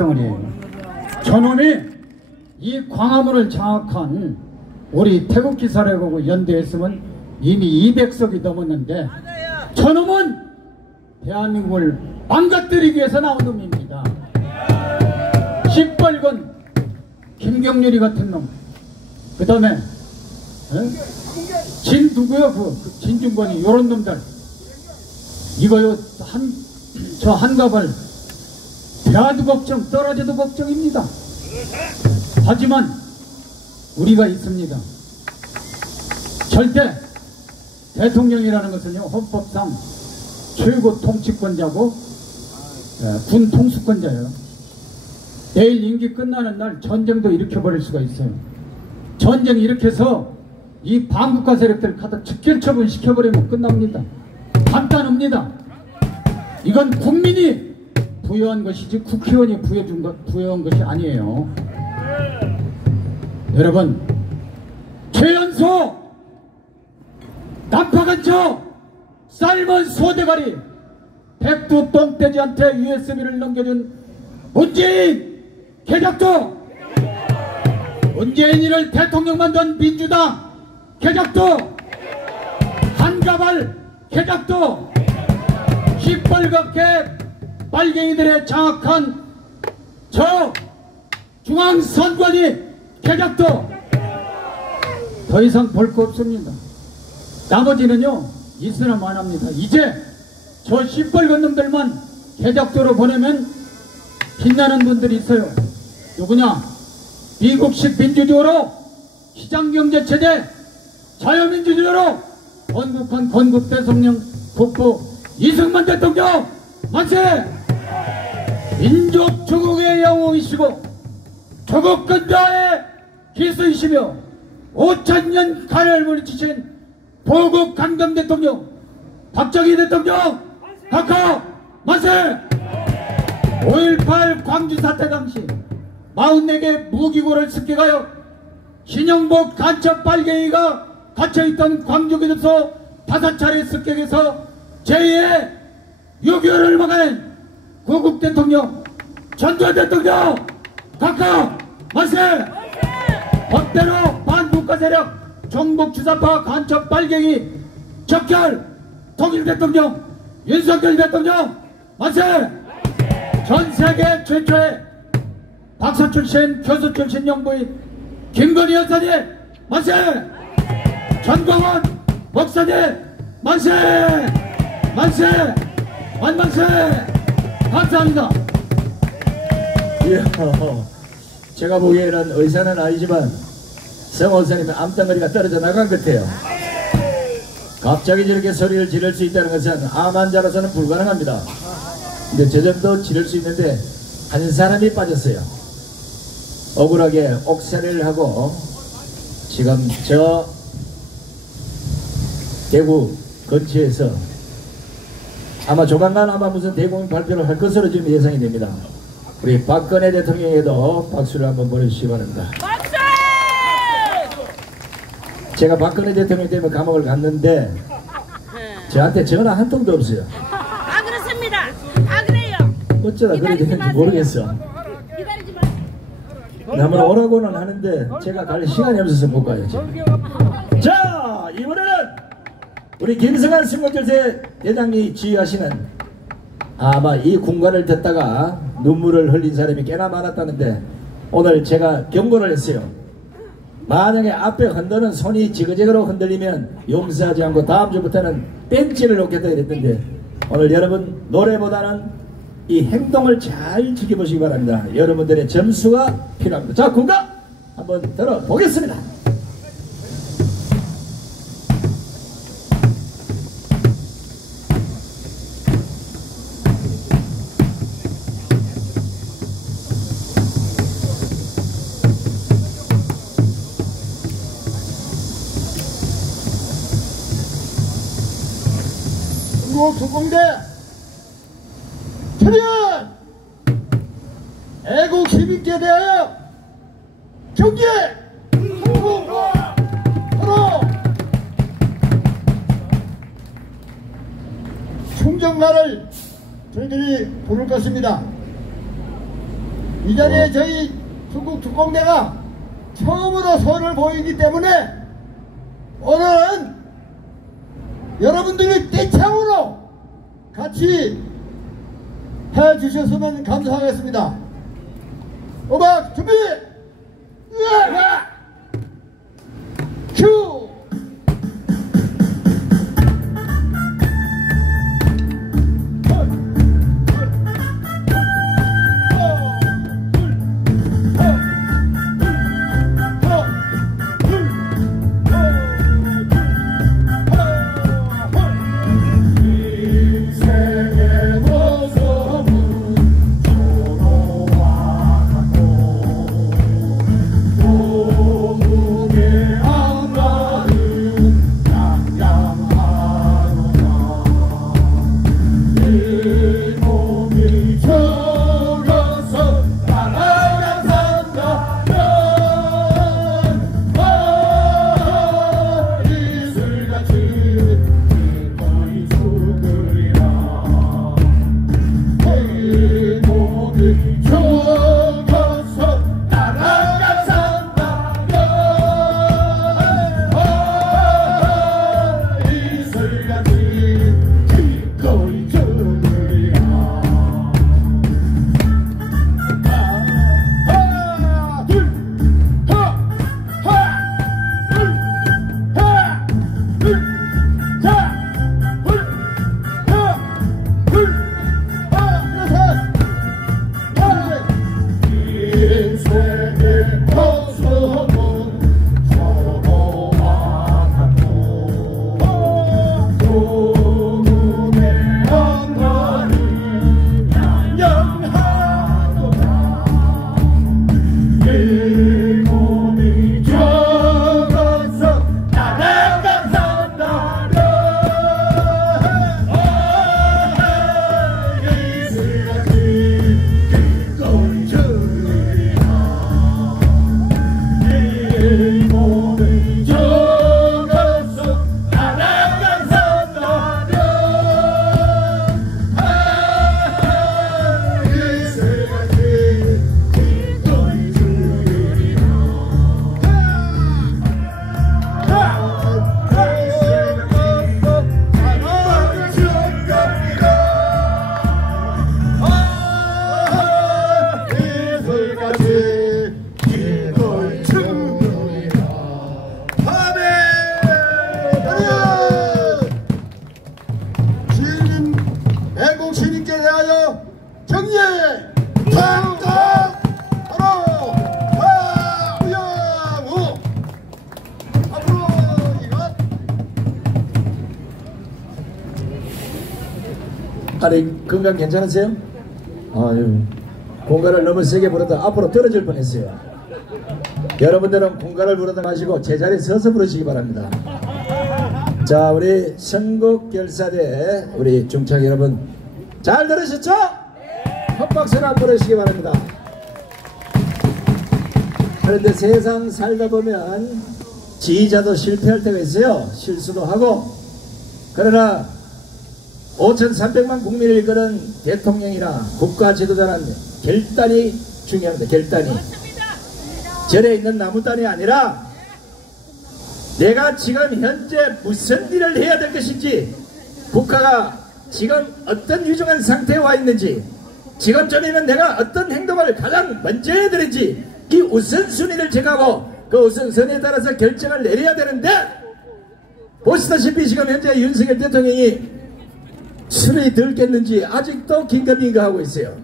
악덩어리예요. 저놈이 이 광화문을 장악한 우리 태극기 사령하고 연대했으면 이미 200석이 넘었는데 저놈은 대한민국을 망가뜨리기 위해서 나온 놈입니다. 시뻘건 김경률이 같은 놈, 그 다음에 진 누구요? 그 진중권이, 요런 놈들 이거요 저 한갑을 대화도 걱정, 떨어져도 걱정입니다. 하지만 우리가 있습니다. 절대 대통령이라는 것은요, 헌법상 최고 통치권자고 군 통수권자예요. 내일 임기 끝나는 날 전쟁도 일으켜버릴 수가 있어요. 전쟁 일으켜서 이 반국가 세력들 갖다 직결처분 시켜버리면 끝납니다. 간단합니다. 이건 국민이 부여한 것이지 국회의원이 부여한 것이 아니에요. 여러분, 최연소 난파간첩 삶은 소대가리 백두 똥돼지한테 USB를 넘겨준 문재인 개작도, 문재인이를 대통령 만든 민주당 개작도, 한가발 개작도, 시뻘겋게 빨갱이들의 장악한 저 중앙선관위 개작도 더 이상 볼 거 없습니다. 나머지는요 있으나 마나입니다. 이제 저 시뻘건 놈들만 개작도로 보내면 빛나는 분들이 있어요. 누구냐? 미국식 민주주의로 시장경제체제 자유민주주의로 건국한 건국대통령 국부 이승만 대통령 만세! 민족 조국의 영웅이시고 조국 근대의 기수이시며 5000년 가를 물리치신 보국 강경 대통령 박정희 대통령 각하 만세! 5.18 광주 사태 당시 44개 무기고를 습격하여 신영복 간첩 빨갱이가 갇혀있던 광주교도소 5차례 습격해서 제2의 6.25를 막아낸 구국 대통령 전두환 대통령 각하 만세! 법대로 반국가 세력 정복주사파 간첩 빨갱이 적결 통일 대통령 윤석열 대통령 만세! 전세계 최초의 박사 출신 교수 출신 영부인 김건희 여사님 만세! 전광훈 목사님 만세! 만세! 만만세! 감사합니다. 이야, 제가 보기에는 의사는 아니지만 성호사님의 암덩어리가 떨어져 나간 것 같아요. 갑자기 저렇게 소리를 지를 수 있다는 것은 암 환자로서는 불가능합니다. 근데 저 정도 지를 수 있는데 한 사람이 빠졌어요. 억울하게 옥살이를 하고 지금 저 대구 근처에서 아마 조만간 무슨 대공 발표를 할 것으로 지금 예상이 됩니다. 우리 박근혜 대통령에게도 박수를 한번 보내주시기 바랍니다. 박수! 제가 박근혜 대통령 때문에 감옥을 갔는데 저한테 전화 한 통도 없어요. 아 그렇습니다. 아 그래요. 어쩌다 그래 되는지 모르겠어. 기다리지 마. 한번 오라고는 하는데 제가 갈 시간이 없어서 못 가요. 자, 이번에는 우리 김성한 승무결세 대장이 지휘하시는 아마 이 군가를 듣다가 눈물을 흘린 사람이 꽤나 많았다는데 오늘 제가 경고를 했어요. 만약에 앞에 흔드는 손이 지그재그로 흔들리면 용서하지 않고 다음 주부터는 벤치를 놓겠다 이랬던데 오늘 여러분 노래보다는 이 행동을 잘 지켜보시기 바랍니다. 여러분들의 점수가 필요합니다. 자, 군가 한번 들어보겠습니다. 국공대 차렷! 애국 시민께 대하여 경계! 서로 충정가를 저희들이 부를 것입니다. 이 자리에 저희 중국 특공대가 처음으로 손을 보이기 때문에 오늘은 여러분들이 떼창으로 같이 해주셨으면 감사하겠습니다. 음악 준비! 큐! 아니 건강 괜찮으세요? 아유, 공가를 너무 세게 부르다 앞으로 떨어질 뻔했어요. 여러분들은 공가를 부르다 마시고 제자리에 서서 부르시기 바랍니다. 자, 우리 선곡결사대 우리 중창 여러분 잘 들으셨죠? 큰 박수를 한번 보내시기 바랍니다. 그런데 세상 살다 보면 지휘자도 실패할 때가 있어요. 실수도 하고. 그러나 5,300만 국민을 이끄는 대통령이나 국가 지도자는 결단이 중요합니다. 결단이. 절에 있는 나무단이 아니라 내가 지금 현재 무슨 일을 해야 될 것인지, 국가가 지금 어떤 유중한 상태에 와 있는지, 지금쯤이면 내가 어떤 행동을 가장 먼저 해야 되는지 이 우선순위를 정하고 그 우선순위에 따라서 결정을 내려야 되는데, 보시다시피 지금 현재 윤석열 대통령이 술이 덜 깼는지 아직도 긴가민가 하고 있어요.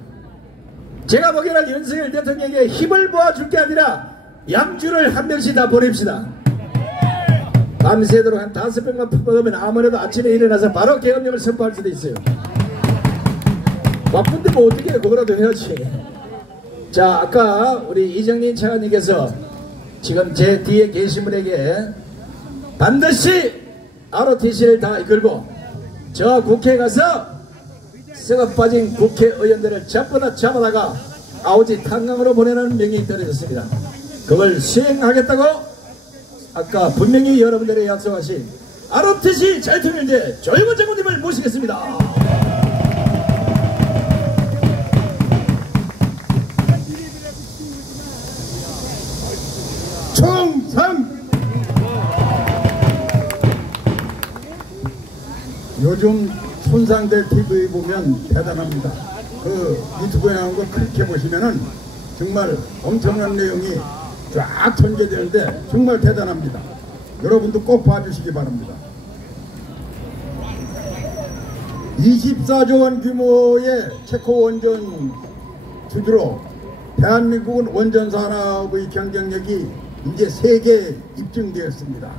제가 보기에는 윤석열 대통령에게 힘을 모아줄 게 아니라 양주를 한 명씩 다 보냅시다. 밤새도록 한 5병만 푹 먹으면 아무래도 아침에 일어나서 바로 계엄령을 선포할 수도 있어요. 바쁜데 뭐 어떻게 해, 그거라도 해야지. 자, 아까 우리 이정린 차관님께서 지금 제 뒤에 계신 분에게 반드시 ROTC를 다 이끌고 저 국회에 가서 썩어 빠진 국회의원들을 전부 다 잡아다가 아우지 탄광으로 보내는 명령이 떨어졌습니다. 그걸 수행하겠다고 아까 분명히 여러분들이 약속하신 ROTC 대통령제 조영원 장군님을 모시겠습니다. 요즘 손상될 TV 보면 대단합니다. 그 유튜브에 나온 거 그렇게 보시면은 정말 엄청난 내용이 쫙 전개되는데 정말 대단합니다. 여러분도 꼭 봐주시기 바랍니다. 24조 원 규모의 체코 원전 주주로 대한민국은 원전 산업의 경쟁력이 이제 세계에 입증되었습니다.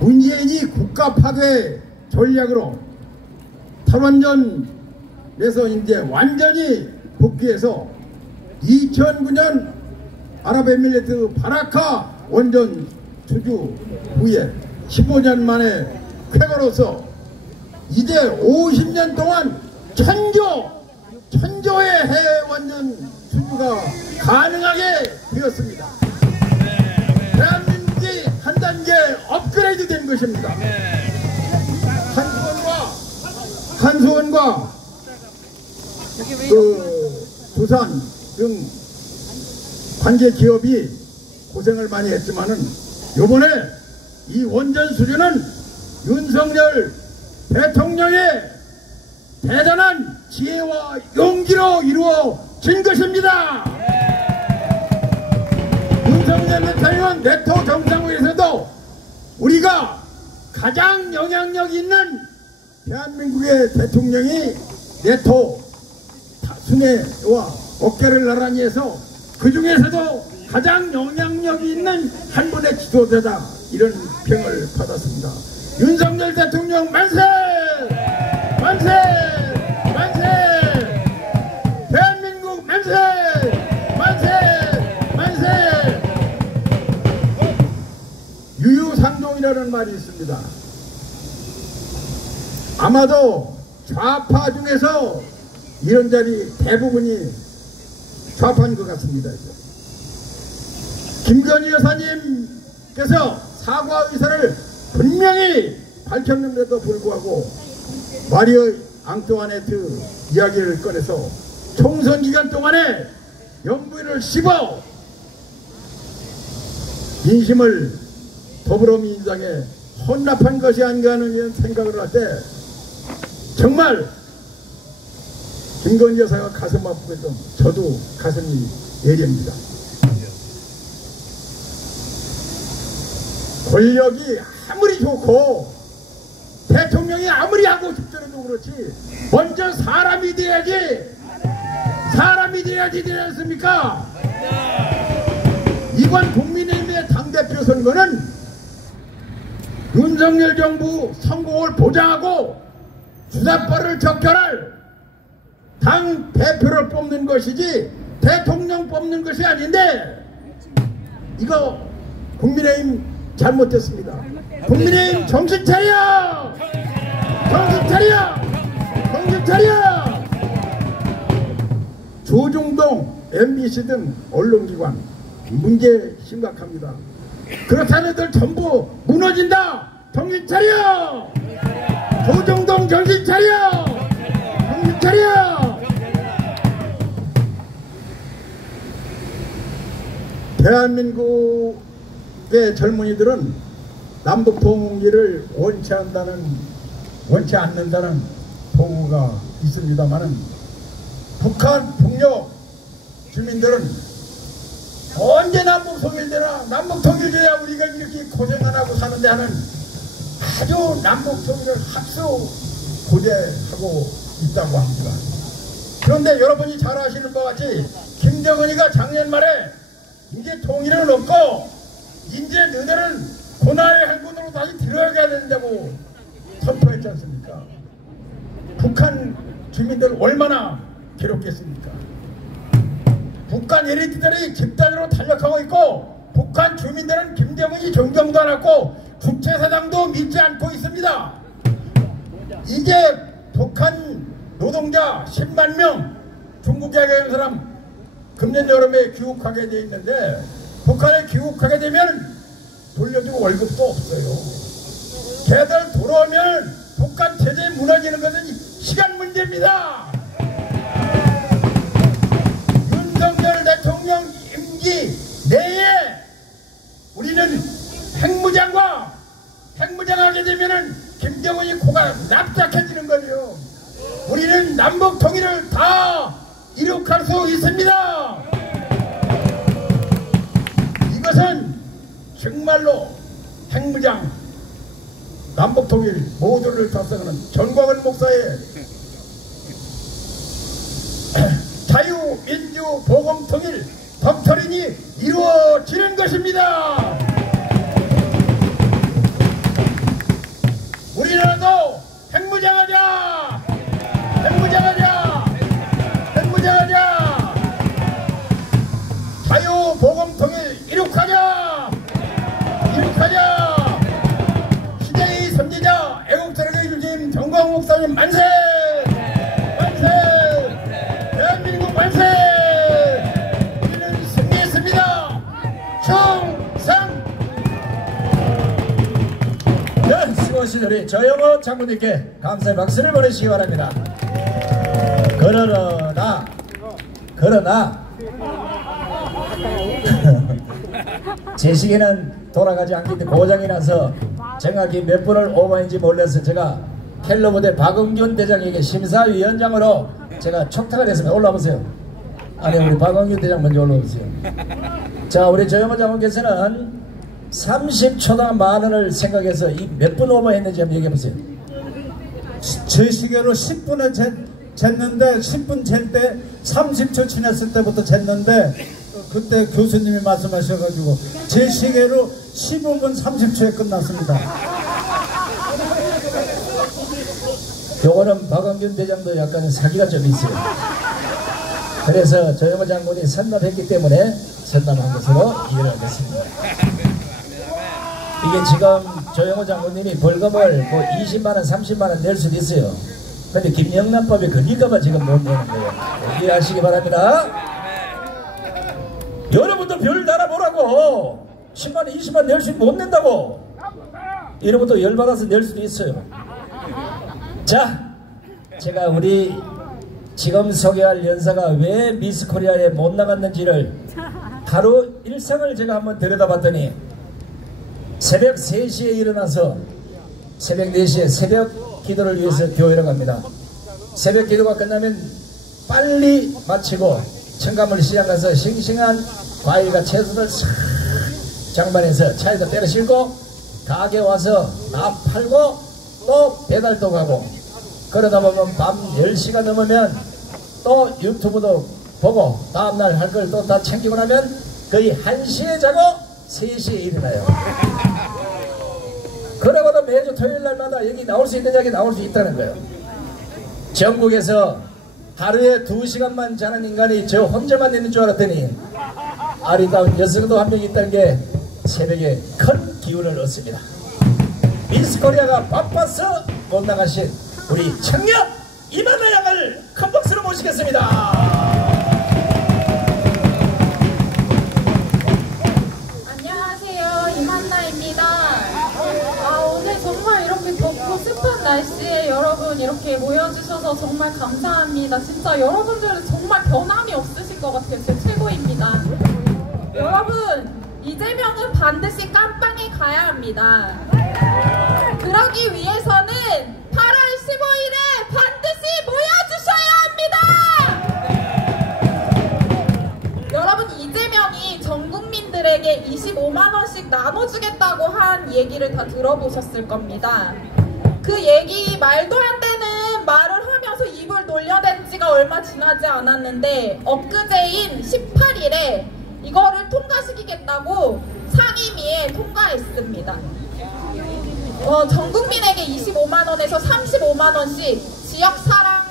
문재인이 국가 파괴 전략으로 탈원전에서 이제 완전히 복귀해서 2009년 아랍에미리트 바라카 원전 주주 후에 15년 만에 쾌거로서 이제 50년 동안 천조의 해외 원전 주주가 가능하게 되었습니다. 대한민국이 한 단계 업그레이드 된 것입니다. 한수원과 그 두산 등 관계 기업이 고생을 많이 했지만은 요번에 이 원전 수주는 윤석열 대통령의 대단한 지혜와 용기로 이루어진 것입니다. 윤석열 대통령은 네토 정상회의에서도 우리가 가장 영향력 있는 대한민국의 대통령이 네토 순회와 어깨를 나란히 해서 그 중에서도 가장 영향력이 있는 한 분의 지도자다 이런 평을 받았습니다. 윤석열 대통령 만세! 만세! 만세! 대한민국 만세! 만세! 만세! 유유상종이라는 말이 있습니다. 아마도 좌파 중에서 이런 자리 대부분이 좌파인 것 같습니다. 김건희 여사님께서 사과 의사를 분명히 밝혔는데도 불구하고 마리오 앙뚜아네트 이야기를 꺼내서 총선 기간 동안에 연부를 씹어 민심을 더불어민주당에 혼납한 것이 아닌가 하는 생각을 할 때 정말 김건희 여사가 가슴 아프거든 저도 가슴이 예리합니다. 권력이 아무리 좋고 대통령이 아무리 하고 싶더라도 그렇지 먼저 사람이 돼야지 되지 않습니까? 이번 국민의힘의 당대표 선거는 윤석열 정부 성공을 보장하고 수사권을 적결할 당 대표를 뽑는 것이지 대통령 뽑는 것이 아닌데 이거 국민의힘 잘못됐습니다. 국민의힘 정신 차려! 정신 차려! 정신 차려! 조중동, MBC 등 언론기관 문제 심각합니다. 그렇다는 애들 전부 무너진다! 정신 차려! 조중동 정신 차려! 정신 차려! 대한민국의 젊은이들은 남북 통일을 원치 않는다는 보고가 있습니다만은 북한 북녘 주민들은 언제 남북 통일되나 남북 통일돼야 우리가 이렇게 고생 안 하고 사는데 하는 아주 남북 통일을 학수 고대하고 있다고 합니다. 그런데 여러분이 잘 아시는 것 같이 김정은이가 작년 말에 이제 통일은 없고 이제 너희들은 고나라의 한군으로 다시 들어가야 된다고 선포했지 않습니까? 북한 주민들 얼마나 괴롭겠습니까? 북한 엘리트들이 집단으로 탄력하고 있고 북한 주민들은 김정은이 존경도 안 하고 주체사상도 믿지 않고 있습니다. 이제 북한 노동자 10만 명 중국에 가는 사람 금년 여름에 귀국하게 돼 있는데 북한에 귀국하게 되면 돌려주고 월급도 없어요. 걔들 돌아오면 북한 체제 무너지는 것은 시간 문제입니다. 윤석열 대통령 임기 내에 우리는 핵무장하게 되면은 김정은이 코가 수 있습니다. 이것은 정말로 핵무장, 남북통일 모두를 달성하는 전광훈 목사의 자유민주보건통일 덕터린이 이루어지는 것입니다. 우리나라도 핵무장하자! 핵무장하자! 핵무장하자! 자유보건통일 이룩하자! 이룩하자! 시대의 선지자 애국사랑의 주님 정광훈 목사님 만세! 만세! 대한민국 만세! 우리는 승리했습니다! 충성! 네, 수고하신 우리 조영호 장군님께 감사의 박수를 보내시기 바랍니다. 그러나 제 시계는 돌아가지 않기 때문에 고장이 나서 정확히 몇 분을 오버인지 몰라서 제가 켈러부대 박응균 대장에게 심사위원장으로 제가 촉탁을 했습니다. 올라오세요. 아니, 우리 박응균 대장 먼저 올라오세요. 자, 우리 조영호 장군께서는 30초당 만원을 생각해서 이 몇 분 오버했는지 한번 얘기해보세요. 제 시계로 10분에 쟀는데 10분 잴 때 30초 지났을 때부터 쟀는데 그때 교수님이 말씀하셔가지고 제 시계로 15분 30초에 끝났습니다. 요거는 박원균 대장도 약간 사기가 좀 있어요. 그래서 조영호 장군이 선납했기 때문에 선납한 것으로 이해하겠습니다. 이게 지금 조영호 장군님이 벌금을 뭐 20만원 30만원 낼 수도 있어요. 근데 김영란법에 걸릴까봐 지금 못 내는 거예요. 이해하시기 바랍니다. 여러분도 별 달아보라고. 10만원 20만원 낼 수 못 낸다고. 이런 것도 열받아서 낼 수도 있어요. 자, 제가 우리 지금 소개할 연사가 왜 미스코리아에 못 나갔는지를 하루 일상을 제가 한번 들여다봤더니 새벽 3시에 일어나서 새벽 4시에 새벽 기도를 위해서 교회로 갑니다. 새벽 기도가 끝나면 빨리 마치고 청가물 시장 가서 싱싱한 과일과 채소를 싹 장만해서 차에다 때려 싣고 가게 와서 다 팔고 또 배달도 가고 그러다 보면 밤 10시가 넘으면 또 유튜브도 보고 다음날 할 걸 또 다 챙기고 나면 거의 1시에 자고 3시에 일어나요. 그러고도 매주 토요일날마다 여기 나올 수 있는 이야기 나올 수 있다는 거예요. 전국에서 하루에 2시간만 자는 인간이 저 혼자만 있는 줄 알았더니 아리따운 여성도 한 명 있다는 게 새벽에 큰 기운을 얻습니다. 미스코리아가 바빠서 못 나가신 우리 청년 이만나 양을 큰 박수로 모시겠습니다. 습한 날씨에 여러분 이렇게 모여주셔서 정말 감사합니다. 진짜 여러분들은 정말 변함이 없으실 것 같아요. 제 최고입니다. 여러분, 이재명은 반드시 깜빵에 가야 합니다. 그러기 위해서는 8월 15일에 반드시 모여주셔야 합니다. 여러분, 이재명이 전 국민들에게 25만원씩 나눠주겠다고 한 얘기를 다 들어보셨을 겁니다. 그 얘기 말도 안 되는 말을 하면서 입을 놀려댄 지가 얼마 지나지 않았는데 엊그제인 18일에 이거를 통과시키겠다고 상임위에 통과했습니다. 전 국민에게 25만원에서 35만원씩 지역사랑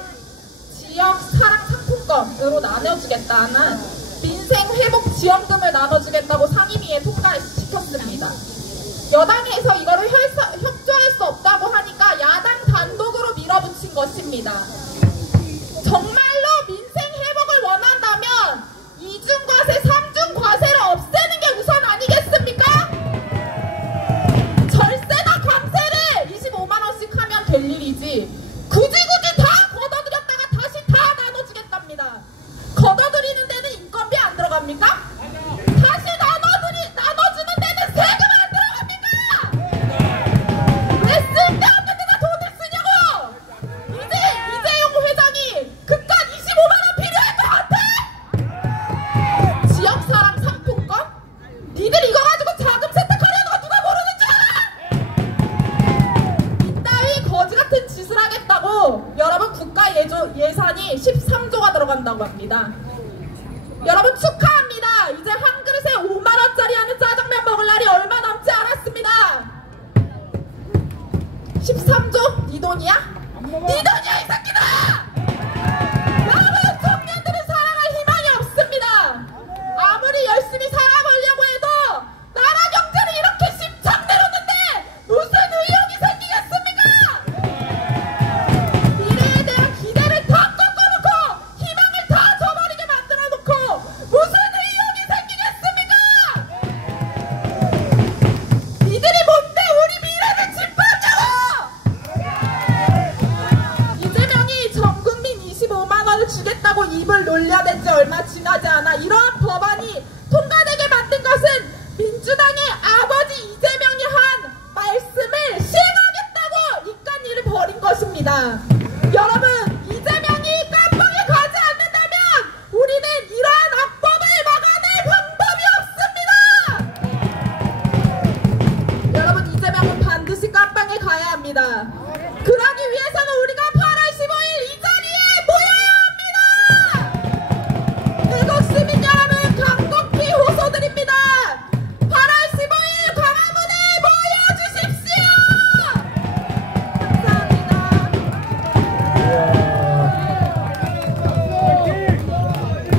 상품권으로 나눠주겠다는 민생회복지원금을 나눠주겠다고 상임위에 통과시켰습니다. 여당에서 이거를 협조할 수 없다고 하니까 야당 단독으로 밀어붙인 것입니다. 정말로 민생 회복을 원한다면 이중과세, 삼중과세를 없애는 게 우선 아니겠습니까? 절세나 감세를 25만원씩 하면 될 일이지 굳이 다 걷어들였다가 다시 다 나눠주겠답니다. 걷어들이는 데는 인건비 안 들어갑니까? 다시 나눠주는 데는 세금 안 들어갑니까? 왜 쓸데없는 데다 돈을 쓰냐고! 이재용 회장이 그깟 25만원 필요할 것 같아?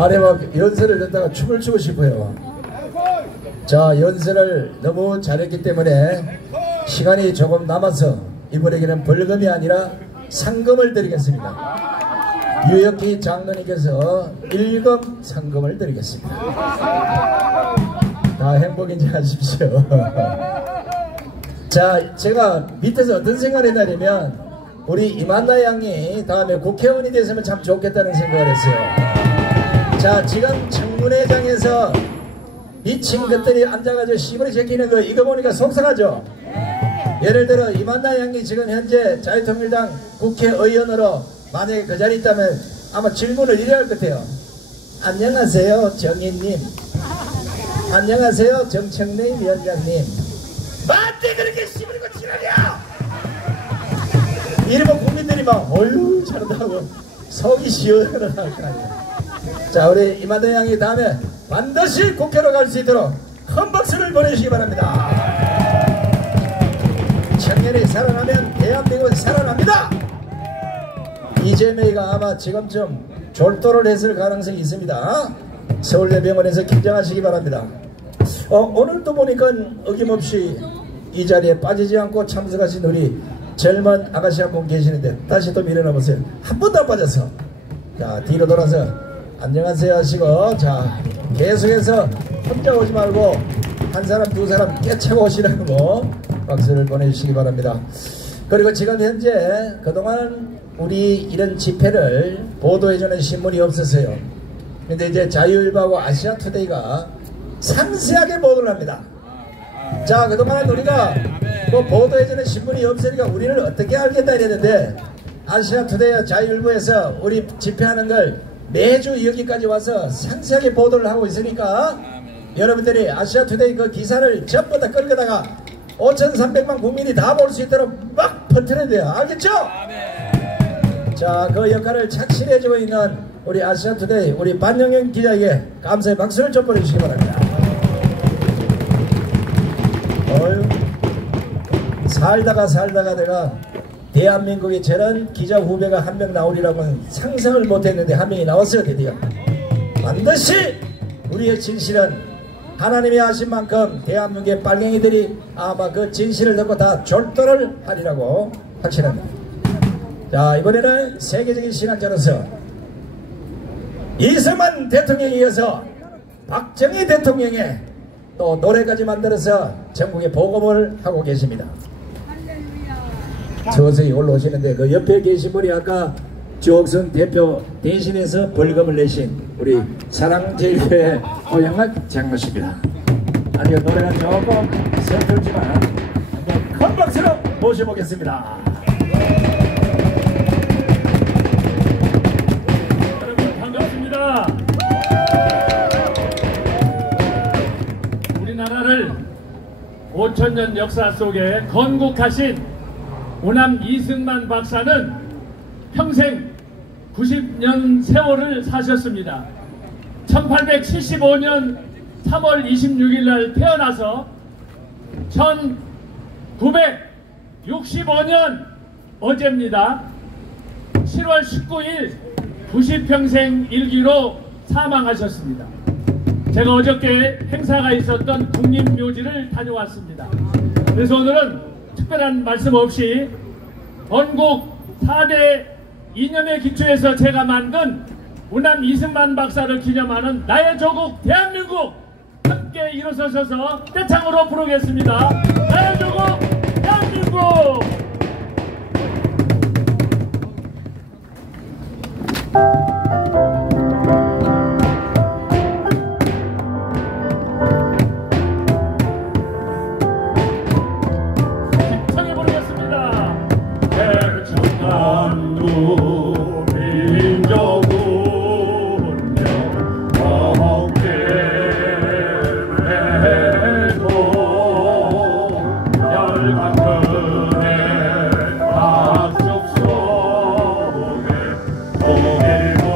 아니 막 연설을 듣다가 춤을 추고 싶어요. 자, 연설을 너무 잘했기 때문에 시간이 조금 남아서 이분에게는 벌금이 아니라 상금을 드리겠습니다. 유혁기 장로님께서 1금 상금을 드리겠습니다. 다 행복인지 하십시오. 자, 제가 밑에서 어떤 생각을 했냐면 우리 이만나 양이 다음에 국회의원이 됐으면 참 좋겠다는 생각을 했어요. 자, 지금 청문회장에서 미친 것들이 앉아가지고 시부리 제끼는 거 이거 보니까 속상하죠. 예를 들어 이만나 양이 지금 현재 자유통일당 국회의원으로 만약에 그 자리에 있다면 아마 질문을 이래 할 것 같아요. 안녕하세요 정인님, 안녕하세요 정청래 위원장님, 맞대 그렇게 시부리고 지랄이야. 이러면 국민들이 막 어휴 잘한다고 속이 시원하게 할 거 아니에요. 자, 우리 이만나 양이 다음에 반드시 국회로 갈 수 있도록 큰 박수를 보내주시기 바랍니다. 청년이 살아나면 대한민국은 살아납니다. 이재명이가 아마 지금쯤 졸도를 했을 가능성이 있습니다. 서울대병원에서 긴장하시기 바랍니다. 오늘 또 보니까 어김없이 이 자리에 빠지지 않고 참석하신 우리 젊은 아가씨 한 분 계시는데 다시 또 밀어넣어 보세요. 한 번도 안 빠졌어. 자, 뒤로 돌아서 안녕하세요 하시고, 자, 계속해서 혼자 오지 말고 한 사람 두 사람 깨차고 오시라고 박수를 보내주시기 바랍니다. 그리고 지금 현재 그동안 우리 이런 집회를 보도해주는 신문이 없었어요. 근데 이제 자유일보하고 아시아투데이가 상세하게 보도를 합니다. 자, 그동안 우리가 뭐 보도해주는 신문이 없으니까 우리를 어떻게 알겠다 이랬는데 아시아투데이와 자유일보에서 우리 집회하는 걸 매주 여기까지 와서 상세하게 보도를 하고 있으니까 여러분들이 아시아투데이 그 기사를 전부 다 끌거다가 5,300만 국민이 다 볼 수 있도록 막 퍼뜨려야 돼요. 알겠죠? 자, 그 역할을 착실히 해주고 있는 우리 아시아투데이 우리 반영현 기자에게 감사의 박수를 좀 보내주시기 바랍니다. 어휴, 살다가 내가 대한민국에 저런 기자 후배가 한 명 나오리라고는 상상을 못했는데 한 명이 나왔어요. 드디어 반드시 우리의 진실은 하나님이 하신 만큼 대한민국의 빨갱이들이 아마 그 진실을 듣고 다 졸도를 하리라고 확신합니다. 자, 이번에는 세계적인 신학자로서 이승만 대통령에 이어서 박정희 대통령의 또 노래까지 만들어서 전국에 복음을 하고 계십니다. 서서히 올라오시는데 그 옆에 계신 분이 아까 주옥선 대표 대신해서 벌금을 내신 우리 사랑제일교회 오영락 장로십니다. 아니 노래가 조금 서툴지만 한번 큰 박수로 모셔보겠습니다. 여러분 반갑습니다. 우리나라를 5,000년 역사 속에 건국하신 오남 이승만 박사는 평생 90년 세월을 사셨습니다. 1875년 3월 26일 날 태어나서 1965년 어제입니다. 7월 19일 90평생 일기로 사망하셨습니다. 제가 어저께 행사가 있었던 국립묘지를 다녀왔습니다. 그래서 오늘은 특별한 말씀 없이 건국 4대 이념의 기초에서 제가 만든 우남 이승만 박사를 기념하는 나의 조국 대한민국 함께 일어서셔서 떼창으로 부르겠습니다. 나의 조국 대한민국. Oh,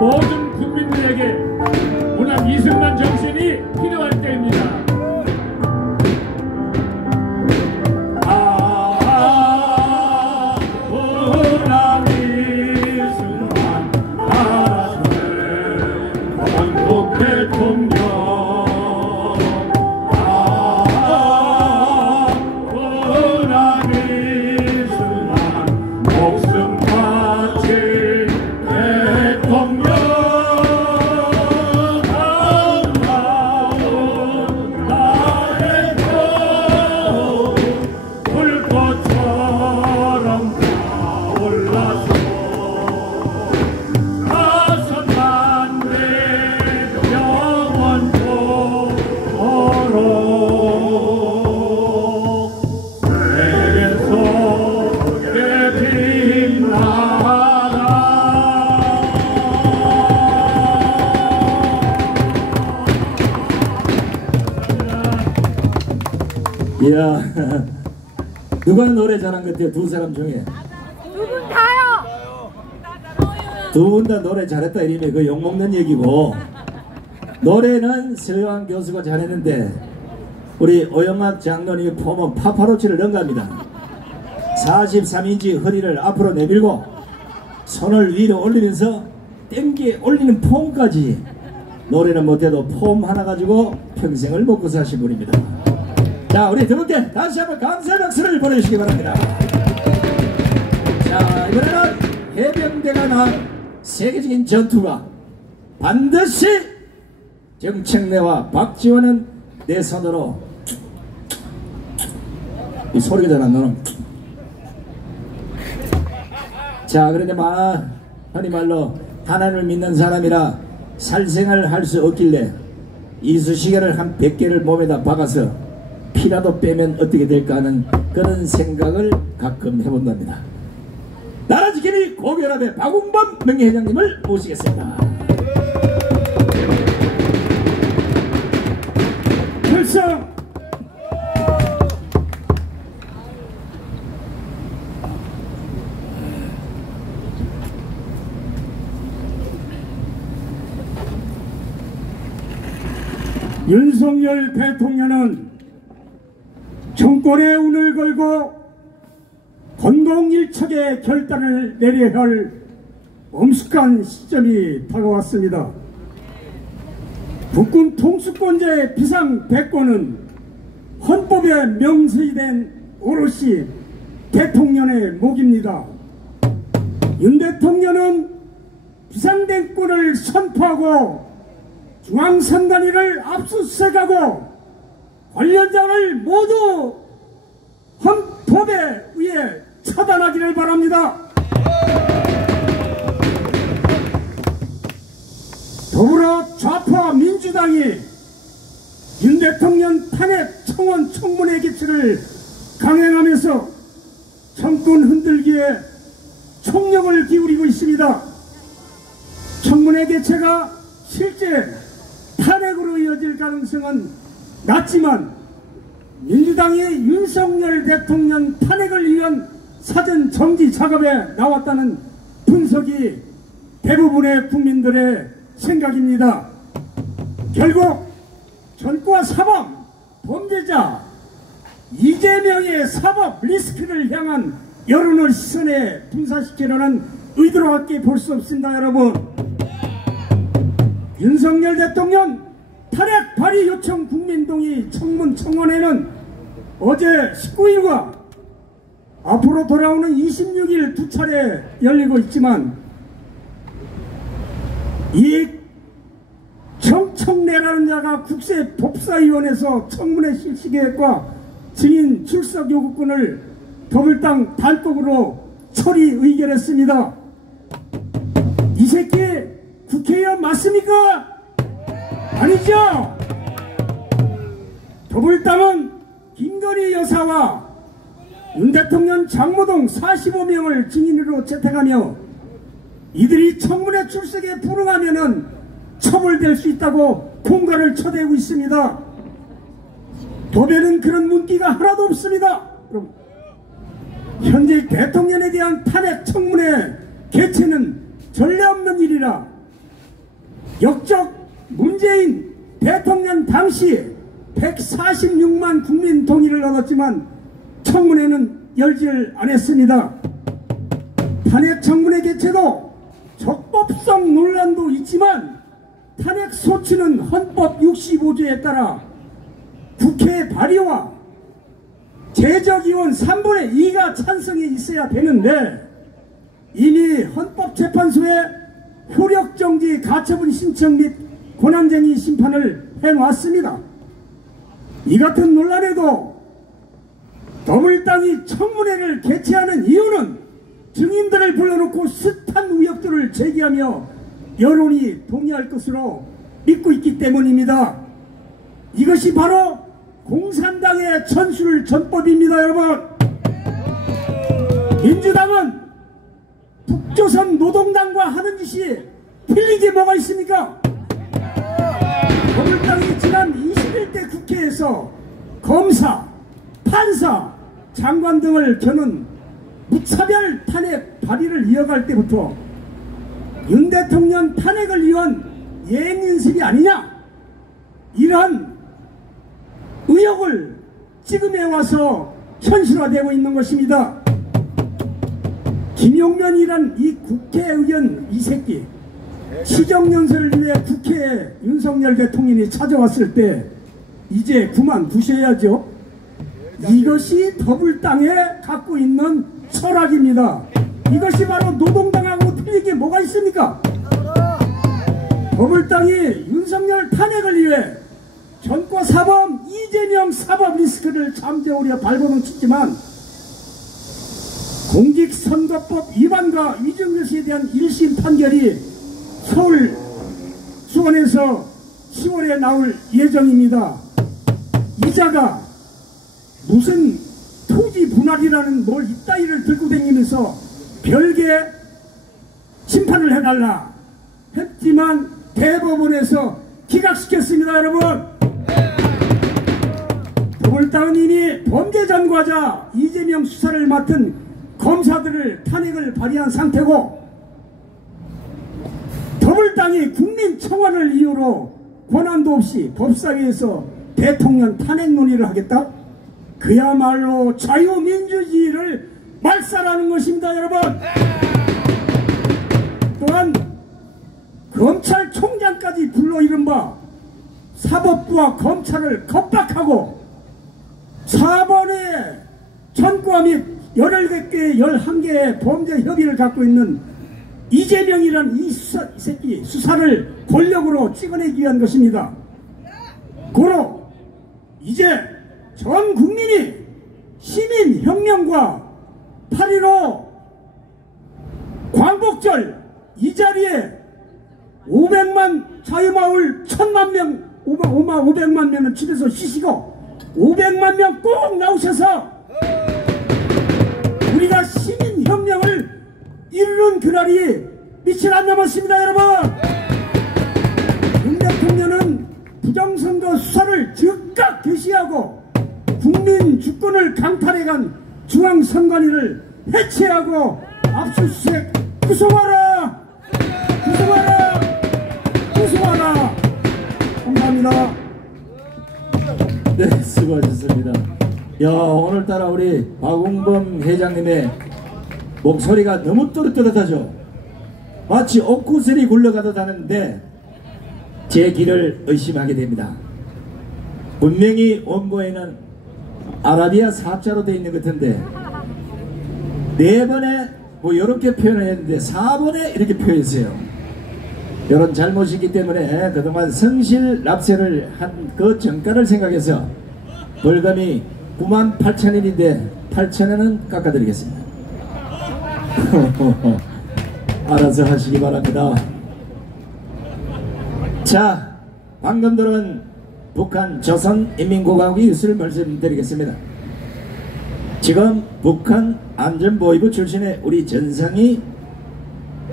모든 국민들에게 문학 이승만 정신이 필요할 때입니다. 문학 이승만 알아서네 한국 대통령 문학 이승만 목숨 바친 대통령 아름다운 나의 도 불꽃처럼 타올라서 가선만 내 영원토록 내게 속에 빛나라. 이야, 누가 노래 잘한 것 같아요? 두 사람 중에. 두 분 다요. 두 분 다 노래 잘했다 이러면 그 욕먹는 얘기고, 노래는 서영환 교수가 잘했는데 우리 오영학 장로님이 폼은 파파로치를 능가합니다. 43인치 허리를 앞으로 내밀고 손을 위로 올리면서 땡겨 올리는 폼까지, 노래는 못해도 폼 하나 가지고 평생을 먹고 사신 분입니다. 자, 우리 두 분께 다시 한번 감사 박수를 보내주시기 바랍니다. 자, 이번에는 해병대가 낳은 세계적인 전투가 반드시 정책래와 박지원은 내 손으로, 이 소리가 잘 안 나노. 자, 그런데 흔히 말로 하나님을 믿는 사람이라 살생을 할 수 없길래 이쑤시개를 한 100개를 몸에다 박아서 피라도 빼면 어떻게 될까 하는 그런 생각을 가끔 해본답니다. 나라지킴이 고결합의 박웅범 명예회장님을 모시겠습니다. 필승! 윤석열 대통령은 정권의 운을 걸고 건동일척의 결단을 내려야 할 엄숙한 시점이 다가왔습니다. 국군 통수권자의 비상대권은 헌법에 명시된 오롯이 대통령의 몫입니다. 윤 대통령은 비상대권을 선포하고 중앙선관위를 압수수색하고 관련자를 모두 헌법에 의해 처단하기를 바랍니다. 더불어 좌파 민주당이 윤 대통령 탄핵 청원 청문회 개최를 강행하면서 정권 흔들기에 총력을 기울이고 있습니다. 청문회 개최가 실제 탄핵으로 이어질 가능성은 낮지만 민주당이 윤석열 대통령 탄핵을 위한 사전 정지 작업에 나왔다는 분석이 대부분의 국민들의 생각입니다. 결국 전과 사법, 범죄자 이재명의 사법 리스크를 향한 여론을 시선에 분산시키려는 의도로밖에 볼 수 없습니다. 여러분, 윤석열 대통령 탄핵 발의 요청 국민동의 청문 청원회는 어제 19일과 앞으로 돌아오는 26일 두 차례 열리고 있지만, 이 정청래라는 자가 국세법사위원회에서 청문회 실시 계획과 증인 출석 요구권을 더불당 단독으로 처리 의결했습니다. 이 새끼 국회의원 맞습니까? 아니죠? 더불당은 김건희 여사와 윤 대통령 장모동 45명을 증인으로 채택하며 이들이 청문회 출석에 불응하면은 처벌될 수 있다고 공갈을 쳐대고 있습니다. 법에는 그런 문기가 하나도 없습니다. 그럼 현재 대통령에 대한 탄핵 청문회 개최는 전례 없는 일이라 역적 문재인 대통령 당시 146만 국민 동의를 얻었지만 청문회는 열지를 않았습니다. 탄핵 청문회 개최도 적법성 논란도 있지만 탄핵 소추는 헌법 65조에 따라 국회 발의와 제적의원 3분의 2가 찬성이 있어야 되는데 이미 헌법재판소에 효력정지 가처분 신청 및 권한쟁의 심판을 해놨습니다. 이 같은 논란에도 더불당이 청문회를 개최하는 이유는 증인들을 불러놓고 숱한 의혹들을 제기하며 여론이 동의할 것으로 믿고 있기 때문입니다. 이것이 바로 공산당의 전술 전법입니다. 여러분, 민주당은 북조선 노동당과 하는 짓이 틀린 게 뭐가 있습니까? 더불당이 지난 21대 국회에서 검사, 판사, 장관 등을 겨눈 무차별 탄핵 발의를 이어갈 때부터 윤 대통령 탄핵을 위한 예행연습이 아니냐, 이러한 의혹을 지금에 와서 현실화되고 있는 것입니다. 김용면이란 이 국회의원 이 새끼 시정연설을 위해 국회에 윤석열 대통령이 찾아왔을 때 이제 그만두셔야죠. 이것이 더불당에 갖고 있는 철학입니다. 이것이 바로 노동당하고 틀린 게 뭐가 있습니까? 더불당이 윤석열 탄핵을 위해 전과사범 이재명 사법 리스크를 잠재우려 발버둥 쳤지만 공직선거법 위반과 위증것에 대한 1심 판결이 서울 수원에서 10월에 나올 예정입니다. 이자가 무슨 토지 분할이라는 뭘 이따위를 들고 다니면서 별개 심판을 해달라 했지만 대법원에서 기각시켰습니다. 여러분, 더불당은 이미 범죄 전과자 이재명 수사를 맡은 검사들을 탄핵을 발의한 상태고 더불당이 국민청원을 이유로 권한도 없이 법사위에서 대통령 탄핵 논의를 하겠다? 그야말로 자유민주주의를 말살하는 것입니다. 여러분, 또한 검찰총장까지 불러 이른바 사법부와 검찰을 겁박하고 4번의 전과 및 18개, 11개의 범죄 협의를 갖고 있는 이재명이란 이 새끼 수사를 권력으로 찍어내기 위한 것입니다. 고로 이제 전 국민이 시민혁명과 8.15 광복절 이 자리에 500만 자유마을 1000만 명 500만 명은 집에서 쉬시고 500만 명 꼭 나오셔서 우리가 시민혁명을 이루는 그날이 며칠 안 남았습니다. 여러분, 윤 대통령은 부정선거 수사를 즉각 개시하고 국민 주권을 강탈해간 중앙선관위를 해체하고 압수수색 구속하라, 구속하라, 구속하라. 감사합니다. 네, 수고하셨습니다. 야, 오늘따라 우리 박웅범 회장님의 목소리가 너무 또렷또렷하죠. 마치 옥구슬이 굴러가듯 하는데 제 길을 의심하게 됩니다. 분명히 원고에는 아라비아 사자로 되어 있는 것 같은데 4번에 뭐 이렇게 표현을 했는데 4번에 이렇게 표현했어요. 이런 잘못이 있기 때문에 그동안 성실 납세를 한 그 정가를 생각해서 벌금이 98,000원인데 8,000원은 깎아드리겠습니다. 알아서 하시기 바랍니다. 자, 방금 들은 북한 조선인민공화국의 뉴스를 말씀드리겠습니다. 지금 북한 안전보위부 출신의 우리 전상이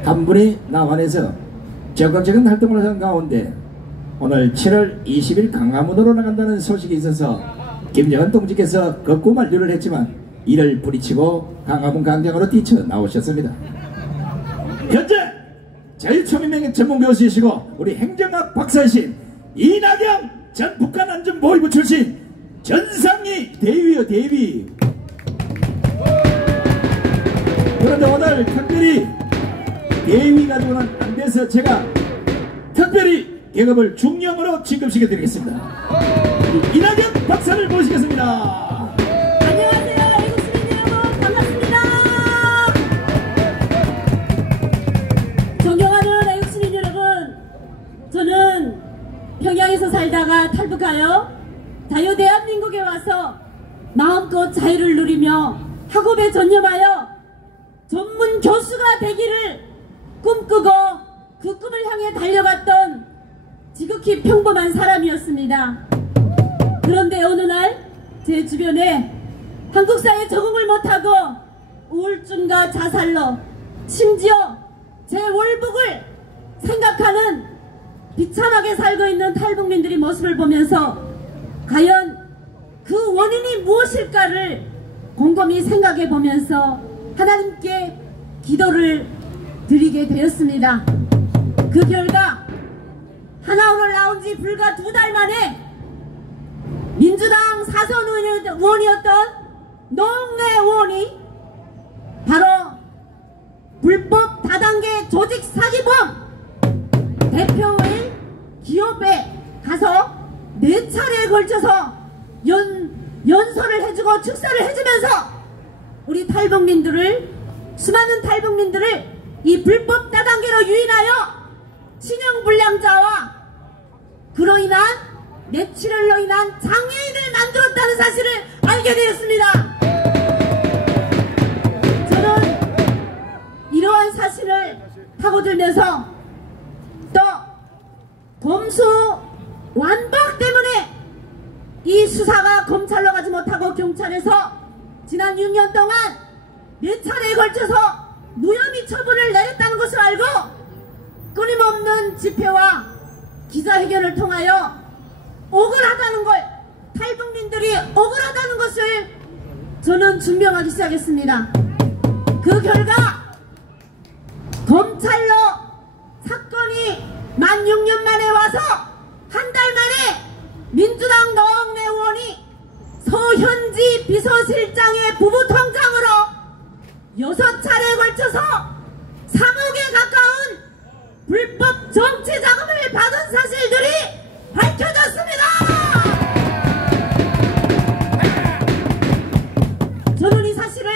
한 분이 남한에서 적극적인 활동을 하는 가운데 오늘 7월 20일 강화문으로 나간다는 소식이 있어서 김정은 동지께서 겁구 만류를 했지만 이를 부리치고 강화문 광장으로 뛰쳐나오셨습니다. 현재 자유초민맹 전문 교수이시고 우리 행정학 박사이신 이낙영 전 북한안전보위부 출신 전상희 대위요 대위. 그런데 오늘 특별히 대위 가지고는 안 돼서 제가 특별히 계급을 중령으로 진급시켜 드리겠습니다. 이낙영 박사를 모시겠습니다. 안녕하세요. 애국 시민 여러분, 반갑습니다. 존경하는 애국 시민 여러분, 저는 평양에서 살다가 탈북하여 자유 대한민국에 와서 마음껏 자유를 누리며 학업에 전념하여 전문 교수가 되기를 꿈꾸고 그 꿈을 향해 달려갔던 지극히 평범한 사람이었습니다. 그런데 어느 날 제 주변에 한국사에 적응을 못하고 우울증과 자살로 심지어 제 월북을 생각하는 비참하게 살고 있는 탈북민들의 모습을 보면서 과연 그 원인이 무엇일까를 곰곰이 생각해 보면서 하나님께 기도를 드리게 되었습니다. 그 결과 하나오늘 나온 지 불과 2달 만에 민주당 사선 의원이었던 노웅래 의원이 바로 불법 다단계 조직 사기범 대표의 기업에 가서 4차례에 걸쳐서 연설을 해주고 축사를 해주면서 우리 탈북민들을, 수많은 탈북민들을 이 불법 다단계로 유인하여 신용불량자와 그로 인한 뇌출혈로 인한 장애인을 만들었다는 사실을 알게 되었습니다. 저는 이러한 사실을 파고들면서 또 검수 완박 때문에 이 수사가 검찰로 가지 못하고 경찰에서 지난 6년 동안 4차례에 걸쳐서 무혐의 처분을 내렸다는 것을 알고 끊임없는 집회와 기자회견을 통하여 억울하다는 걸, 탈북민들이 억울하다는 것을 저는 증명하기 시작했습니다. 그 결과 검찰로 사건이 만 6년 만에 와서 한 달 만에 민주당 노웅래 의원이 서현지 비서실장의 부부통장으로 6차례에 걸쳐서 3억에 가까운 불법 정치 자금을 받은 사실들이 밝혀졌습니다. 저는 이 사실을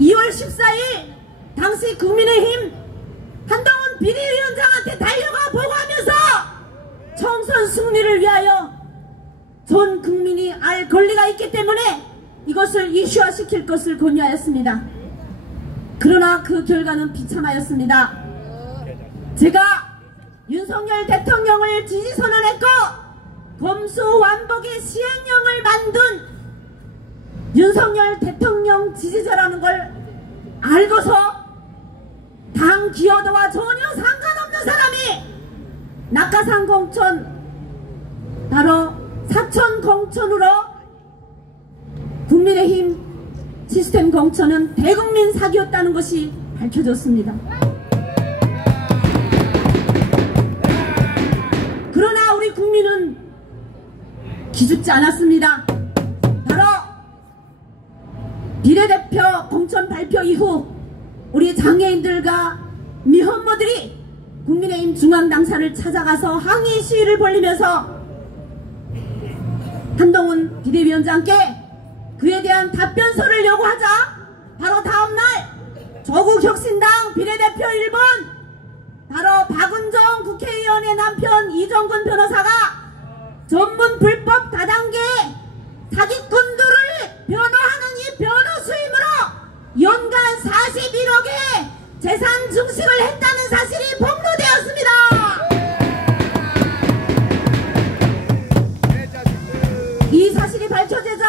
2월 14일 당시 국민의힘 한동훈 비대위원장한테 달려가 보고하면서 총선 승리를 위하여 전 국민이 알 권리가 있기 때문에 이것을 이슈화시킬 것을 권유하였습니다. 그러나 그 결과는 비참하였습니다. 제가 윤석열 대통령을 지지선언했고 검수 완복의 시행령을 만든 윤석열 대통령 지지자라는 걸 알고서 당 기여도와 전혀 상관없는 사람이 낙하산 공천, 바로 사천 공천으로 국민의힘 시스템 공천은 대국민 사기였다는 것이 밝혀졌습니다. 그러나 우리 국민은 기죽지 않았습니다. 바로 비례대표 공천 발표 이후 우리 장애인들과 미혼모들이 국민의힘 중앙당사를 찾아가서 항의 시위를 벌이면서 한동훈 비대위원장께 그에 대한 답변서를 요구하자 바로 다음날 조국혁신당 비례대표 1번 바로 박은정 국회의원의 남편 이정근 변호사가 전문 불법 다단계 사기꾼들을 변호하는 이 변호수임으로 연간 41억의 재산 증식을 했다는 사실이 폭로되었습니다. 이 사실이 밝혀지자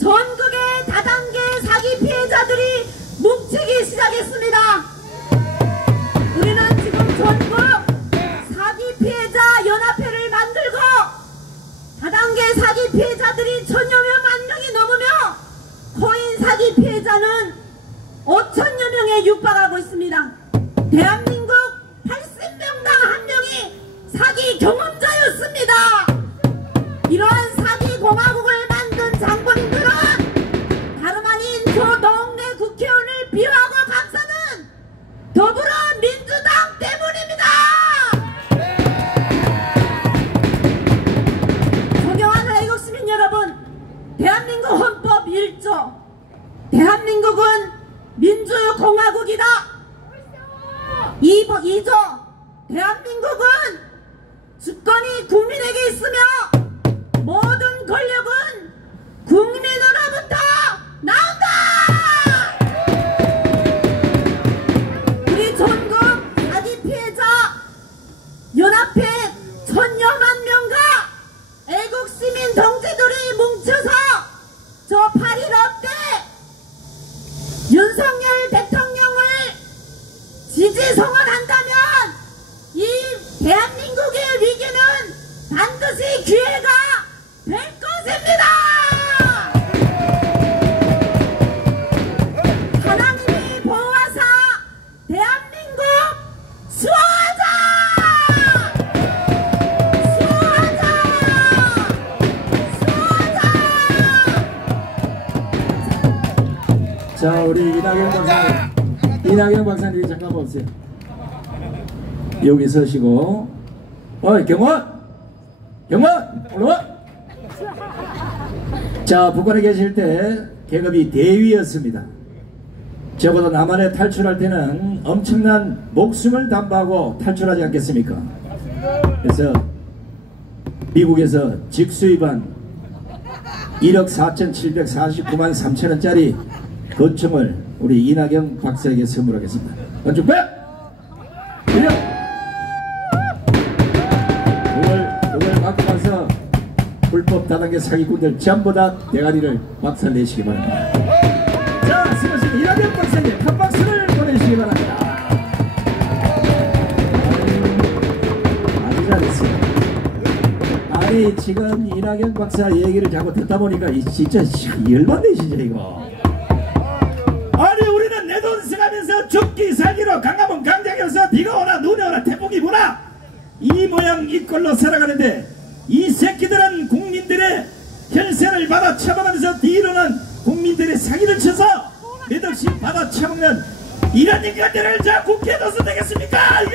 전국의 다단계 사기 피해자들이 뭉치기 시작했습니다. 우리는 지금 전국 사기 피해자 연합회를 만들고 다단계 사기 경험자였습니다. 이러한 사기 공화국을 만든 장군들은 다름 아닌 저 동네 국회의원을 비호하고 감싸는 더불어민주당 때문입니다. 존경하는 애국시민 여러분, 대한민국 헌법 1조 대한민국은 민주공화국이다. 2조 대한민국은 주권이 국민에게 있으며 모든 권력은 국민으로부터 나온다. 우리 전국 사기 피해자 연합회 1000여만 명과 애국시민 동지들이 뭉쳐서 저 8.15 때 윤석열 대통령을 지지 선언한다면 이 대한민국의 위기는 반드시 기회가 될 것입니다. 하나님이 보호하사 대한민국 수호하자! 수호하자! 수호하자! 자, 우리 이낙연 박사님이 잠깐만 오세요. 여기 서시고, 경원 올라와. 자, 북한에 계실 때 계급이 대위였습니다. 적어도 남한에 탈출할 때는 엄청난 목숨을 담보하고 탈출하지 않겠습니까? 그래서 미국에서 직수입한 1억 4,749만 3천원짜리 건총을 우리 이낙연 박사에게 선물하겠습니다. 건총 빼! 그냥 그걸 갖고 가서 불법 다단계 사기꾼들 전부 다 대가리를 박살내시기 바랍니다. 자, 수고하신 이낙연 박사님 한 박수를 보내시기 바랍니다. 아주 잘했어요. 아니, 지금 이낙연 박사 얘기를 자꾸 듣다 보니까 진짜 열받네 진짜 이거. 아니, 우리는 내 돈 써가면서 죽기 살기로 강화문 강장에서 비가 오나 눈이 오나 태풍이 부나 이 모양 이 꼴로 살아가는데, 이 새끼들은 국민들의 혈세를 받아 처먹으면서 뒤로는 국민들의 사기를 쳐서 몇 억씩 받아 처먹는 이런 인간들을 자 국회에 넣어서 되겠습니까? 이거